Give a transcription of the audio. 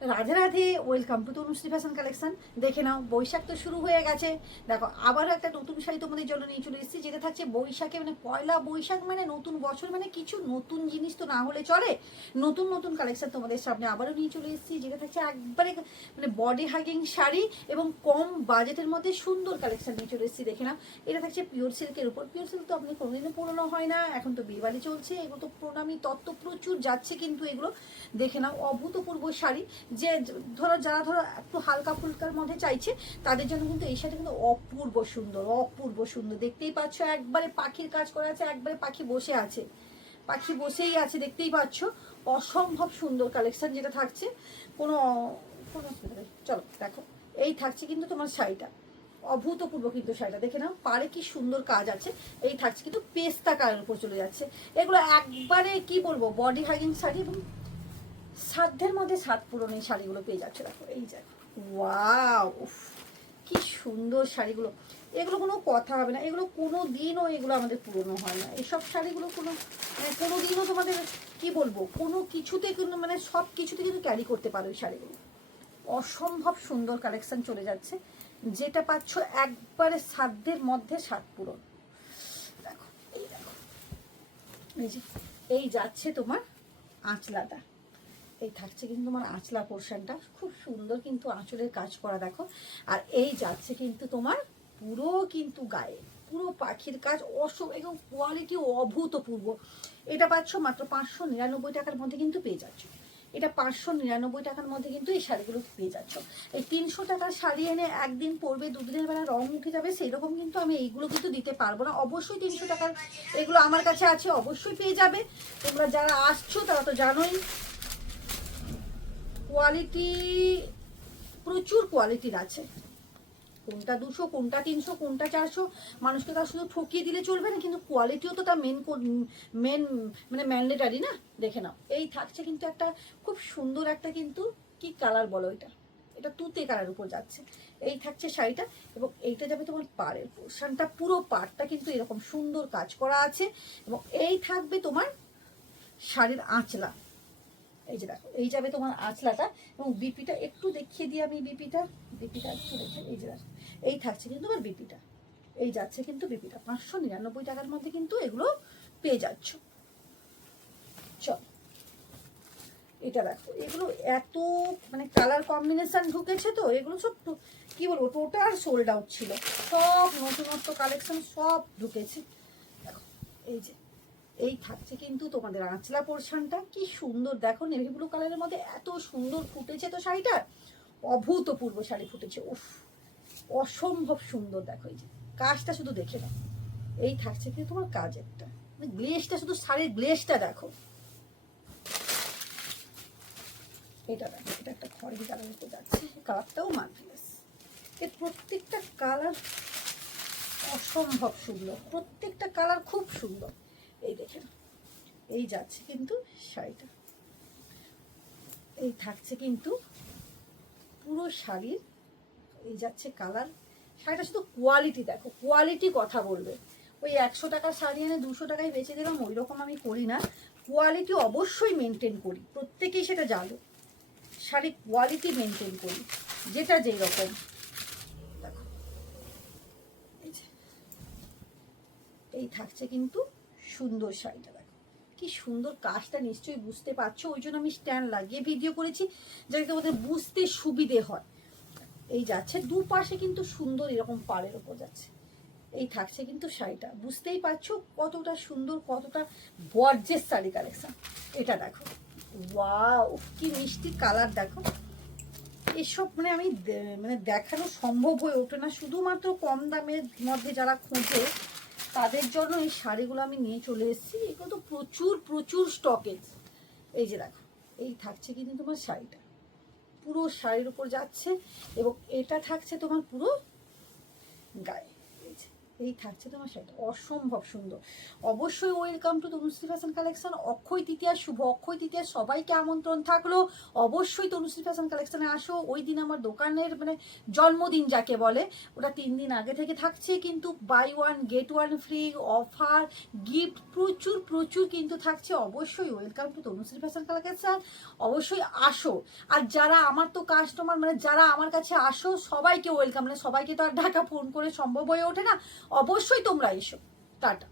Radhe Radhe, welcome to Tanushree fashion collection. দেখে নাও, বৈশাখ তো শুরু হয়ে গেছে। দেখো আবারও একটা নতুন শাড়ি তোমাদের জন্য নিয়ে চলে এসেছি, যেটা থাকছে বৈশাখে, মানে পয়লা বৈশাখ মানে নতুন বছর, মানে কিছু নতুন জিনিস তো না হলে চলে। নতুন নতুন কালেকশন তোমাদের সামনে আবারও নিয়ে চলে এসেছি, যেটা থাকছে একবারে মানে বডি হাগিং শাড়ি এবং কম বাজেটের মধ্যে সুন্দর কালেকশন নিয়ে চলে এসেছি। দেখে নাও, এটা থাকছে পিওর সিল্কের উপর। পিওর সিল্ক তো আপনি কোনোদিনও পুরোনো হয় না, এখন তো বিয়েবাড়ি চলছে, এগুলো তো প্রণামী তত্ত্ব প্রচুর যাচ্ছে, কিন্তু এগুলো দেখে নাও অভূতপূর্ব শাড়ি। যে ধরো যারা ধরো একটু হালকা ফুলকার মধ্যে চাইছে, তাদের জন্য কিন্তু এই শাড়ি কিন্তু অপূর্ব সুন্দর, অপূর্ব সুন্দর। দেখতেই পাচ্ছ একবারে পাখির কাজ করা আছে, একবারে পাখি বসে আছে, পাখি বসেই আছে, দেখতেই পাচ্ছ। অসম্ভব সুন্দর কালেকশন যেটা থাকছে। কোনো কোনো চলো দেখো, এই থাকছে কিন্তু তোমার শাড়িটা অভূতপূর্ব, কিন্তু শাড়িটা দেখে নাও, পারে কি সুন্দর কাজ আছে। এই থাকছে কিন্তু পেস্তা কালারের উপর চলে যাচ্ছে। এগুলো একবারে কি বলবো, বডি হাগিং শাড়ি এবং সাধ্যের মধ্যে সাত পূরণ এই শাড়িগুলো পেয়ে যাচ্ছে। দেখো এই যে, ওয়াও, উফ, কি সুন্দর শাড়িগুলো। এগুলো কোনো কথা হবে না, এগুলো কোনো দিনও এগুলো আমাদের পুরনো হয় না। এইসব শাড়িগুলো কোনো মানে কোনো দিনও তোমাদের কি বলবো, কোনো কিছুতে কিন্তু মানে সব কিছুতে কিন্তু ক্যারি করতে পারো এই শাড়িগুলো। অসম্ভব সুন্দর কালেকশন চলে যাচ্ছে, যেটা পাচ্ছ একবারে সাধ্যের মধ্যে সাত পূরণ। দেখো এই দেখো, এই যে এই যাচ্ছে তোমার আঁচলাটা। এই থাকছে কিন্তু তোমার আঁচলা পোর্শনটা খুব সুন্দর, কিন্তু আঁচলের কাজ করা দেখো। আর এই যাচ্ছে কিন্তু তোমার পুরো কিন্তু গায়ে পুরো পাখির কাজ, এবং কোয়ালিটি অভূতপূর্ব। এটা পাচ্ছ মাত্র 599 টাকার মধ্যে কিন্তু পেয়ে যাচ্ছ। এটা 599 টাকার মধ্যে কিন্তু এই শাড়িগুলো পেয়ে যাচ্ছ। এই 300 টাকার শাড়ি এনে একদিন পরবে, দুদিনের বেলা রং উঠে যাবে, সেই রকম কিন্তু আমি এইগুলো কিন্তু দিতে পারবো না। অবশ্যই 300 টাকার এগুলো আমার কাছে আছে, অবশ্যই পেয়ে যাবে। তোমরা যারা আসছো তারা তো জানোই, কোয়ালিটি প্রচুর কোয়ালিটির আছে। কোনটা 200, কোনটা 300, কোনটা 400, মানুষকে তার শুধু ঠকিয়ে দিলে চলবে না, কিন্তু কোয়ালিটিও তো তার মেন মানে ম্যান্ডেটারি না। দেখে নাও, এই থাকছে কিন্তু একটা খুব সুন্দর একটা, কিন্তু কি কালার বলো এটা, এটা তুতে কালার উপর যাচ্ছে। এই থাকছে শাড়িটা, এবং এইটা যাবে তোমার পাড়ের পোর্শনটা, পুরো পাড়টা কিন্তু এরকম সুন্দর কাজ করা আছে। এবং এই থাকবে তোমার শাড়ির আঁচলা। এই যে দেখো, এই যাবে তোমার আঁচলাটা, এবং বিপিটা একটু দেখিয়ে দিই আমি। বিপিটা একটু দেখে, এই যে দেখো, এই থাকছে কিন্তু তোমার বিপিটা, এই যাচ্ছে কিন্তু বিপিটা 599 টাকার মধ্যে কিন্তু এগুলো পেয়ে যাচ্ছ। চল এটা দেখো, এগুলো এত মানে কালার কম্বিনেশন ঢুকেছে, তো এগুলো সব কি বলবো, টোটাল সোল্ড আউট ছিল। সব নতুনত্ব কালেকশন সব ঢুকেছে। দেখো এই যে, এই থাকছে কিন্তু তোমাদের আঁচলা পোর্শনটা, কি সুন্দর দেখো, নেভি ব্লু কালারের মধ্যে এত সুন্দর ফুটেছে তো শাড়িটা। অভূতপূর্ব শাড়ি ফুটেছে, উফ, অসম্ভব সুন্দর। দেখো এই যে কাজটা শুধু দেখে নাও। এই থাকছে কিন্তু তোমার কাজ একটা, মানে গ্লেজটা, শুধু শাড়ির গ্লেজটা দেখো। এটা দেখো, এটা একটা খয়েরি কালার উপর যাচ্ছে, কালারটাও মার্ভেলাস। এর প্রত্যেকটা কালার অসম্ভব সুন্দর, প্রত্যেকটা কালার খুব সুন্দর। এই দেখে নাও, এই যাচ্ছে কিন্তু শাড়িটা, এই থাকছে কিন্তু পুরো শাড়ির, এই যাচ্ছে কালার। শাড়িটা শুধু কোয়ালিটি দেখো, কোয়ালিটি কথা বলবে। ওই 100 টাকার শাড়ি এনে 200 টাকায় বেচে দিলাম, ওই রকম আমি করি না। কোয়ালিটি অবশ্যই মেনটেন করি, প্রত্যেকেই সেটা জানো। শাড়ি কোয়ালিটি মেনটেন করি, যেটা যেই রকম। দেখো এই যে, এই থাকছে কিন্তু সুন্দর শাড়িটা। দেখো কি সুন্দর কাজটা, নিশ্চয়ই বুঝতে পারছো, ওই জন্য আমি স্ট্যান্ড লাগিয়ে ভিডিও করেছি, যাতে তোমাদের বুঝতে সুবিধে হয়। এই যাচ্ছে দুপাশে কিন্তু সুন্দর এরকম পাড়ের ওপর যাচ্ছে। এই থাকছে কিন্তু শাড়িটা, বুঝতেই পারছো কতটা সুন্দর, কতটা গর্জিয়াস শাড়ি কালেকশন। এটা দেখো, ওয়াও, কি মিষ্টি কালার দেখো। এসব মানে আমি মানে দেখানো সম্ভব হয়ে ওঠে না, শুধুমাত্র কম দামের মধ্যে যারা খোঁজে তাদের জন্য এই শাড়িগুলো আমি নিয়ে চলে এসেছি। এগুলো তো প্রচুর প্রচুর স্টকেজ। এই যে দেখো, এই থাকছে কিন্তু তোমার শাড়িটা, পুরো শাড়ির উপর যাচ্ছে, এবং এটা থাকছে তোমার পুরো গায়ে। এই থাকছে তোমার শাড়িটা, অসম্ভব সুন্দর। অবশ্যই welcome to Tanushree fashion collection. Akshaya Tritiya শুভ অক্ষয় তৃতীয়া সবাইকে আমন্ত্রণ থাকলো। অবশ্যই তনুশ্রী ফ্যাশন কালেকশনে আসো। ওই দিন আমার দোকানের মানে জন্মদিন যাকে বলে, ওটা 3 দিন আগে থেকে থাকছে, কিন্তু buy one get one free offer, gift প্রচুর প্রচুর কিন্তু থাকছে। অবশ্যই welcome to Tanushree fashion collection, অবশ্যই আসো। আর যারা আমার তো কাস্টমার, মানে যারা আমার কাছে আসো সবাইকে ওয়েলকাম, মানে সবাইকে তো আর ঢাকা ফোন করে সম্ভব হয়ে ওঠে না, অবশ্যই তোমরা এসো। টাটা।